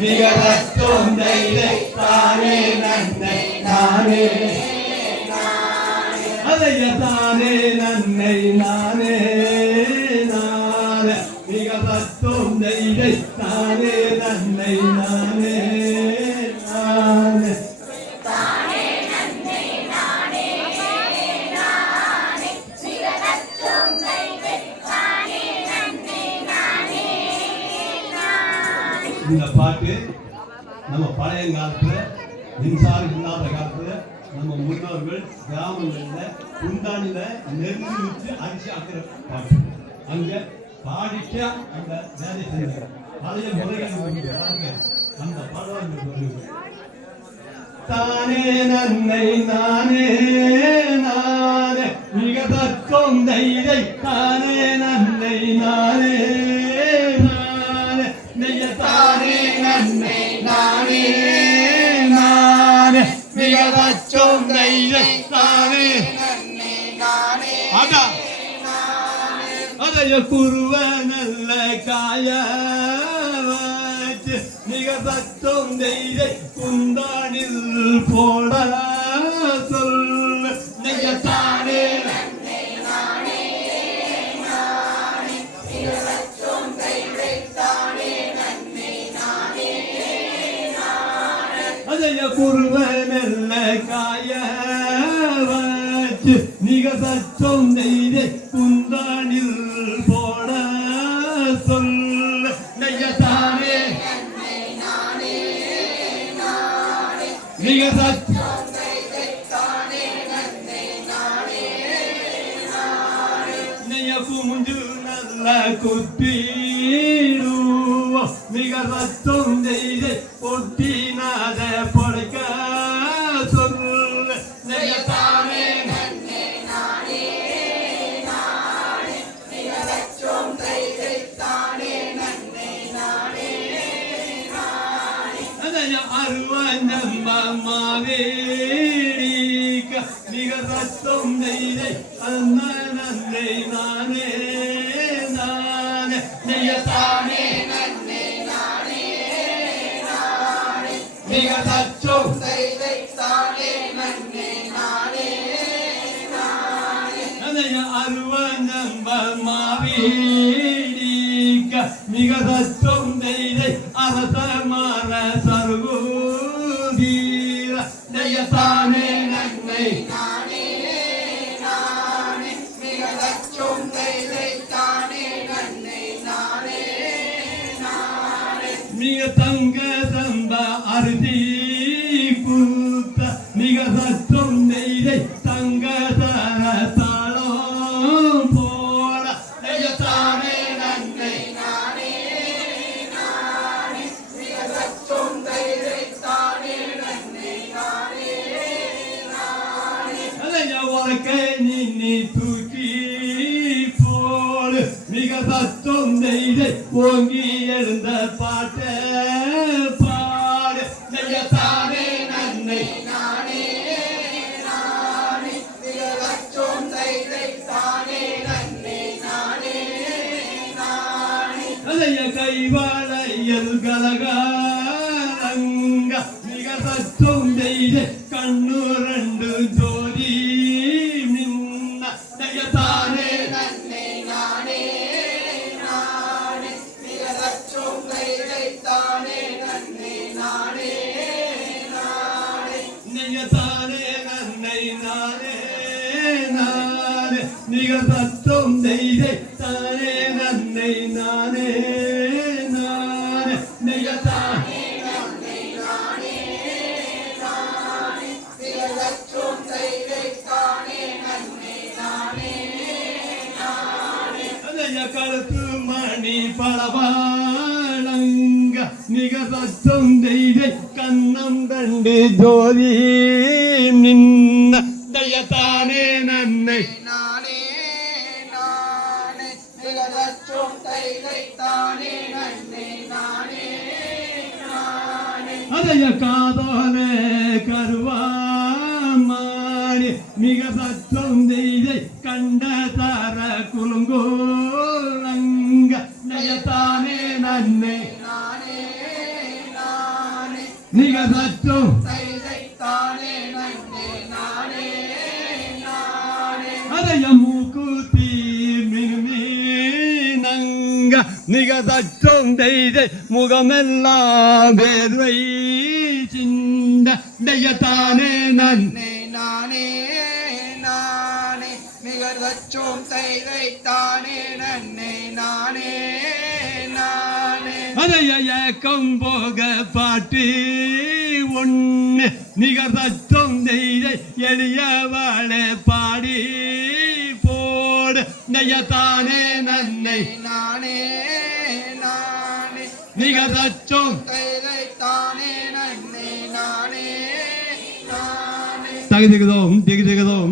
நிகழத்தும் தானே நன்னை நானே அதைய தானே நன்னை நானே நானே நிகழத்தும் தானே நன்னை நானே நானே இந்த பாட்டு நம்ம பழைய காலத்துல மின்சாரம் இல்லாத காலத்துல நம்ம முன்னோர்கள் கிராமங்களில் குண்டானில நெருங்கி வச்சு அரிசி ஆக்கிற பாட்டு. அங்க பாடிக்க அந்த வேலை செஞ்சாங்க பழைய முறைகள் பாருங்க அந்த படம் தானே நன்னை நானே நானே மிக தத்துவம் தானே நன்னை நானே தானே அடா அதைய குருவ நல்ல காய வச்சு மிக தத்துவம் தெய்தை குந்தானில் போட சொல் நெய்யத்தானே. அதைய குருவ நல்ல காய மிக குந்தானில் போட சொல். நெய்யத்தானே. மிக தத்துவம் குமுஞ்சு நல்ல குத்திடுவோம். மிக ரத்தம் அதய அருவஞ்சம்ப மாவேடிக்க மிக ரத்தம் செய்து அண்ண நன்னை நானே நானே நெய்யத்தானே மிக தச்சம் அதய அருவஞ்சம்ப மாவேடிக்க மிக தச்சம் செய்து அரச மாற சருகூதீர மிக தங்க தந்த அருதி குத்த மிக சத்தம் நெய்தை தங்க தர தாளம் போட நெய்யத்தானே நன்னை அதைய வாழ்க்கை நின்னி தூக்கி போடு. மிக சத்தம் நெய்தை ஓங்கி இருந்த பாட்ட பாடு. நெய்யத்தானே நன்னை அதைய கைவாளையல் கலகாரங்க. மிக சத்தம் நெய்தை நெய்யத்தானே நன்னை நானே. நானே. மிக சத்தம் நெய்தை தானே நன்னை நானே நானே. நெய்யத்தானே அதைய கழுத்து மணி பளவாளங்க மிக சத்தம் தெய்தை கண்ணம் ரெண்டு ஜோதி நின்ன தயத்தானே நன்னை. நானே நானே நிகழற்றும் தைதை தானே நன்னே. நானே நானே. அதைய காதோல கருவாமாடி அதைய மூக்குத்தி மினுமீனங்க நிகதற்றும் தெய்தை முகமெல்லாம் வேர்வை சிந்த நெய்யத்தானே நன். நன்னே நானே நானே நிகழ்தச்சோம் தைதைத்தானே நன்னே நானே நானே. அதைய ஏக்கம் போக பாட்டு ஒன்று நிகழ்த்தும் தெய்தை எளியவளை பாடி. போடு நெய்யத்தானே நன்னை நானே நானே நிகழ்த்தும் தைதைத்தானே நன்னே நானே நானே தகுதிகுதோம் திகுதிகுதோம்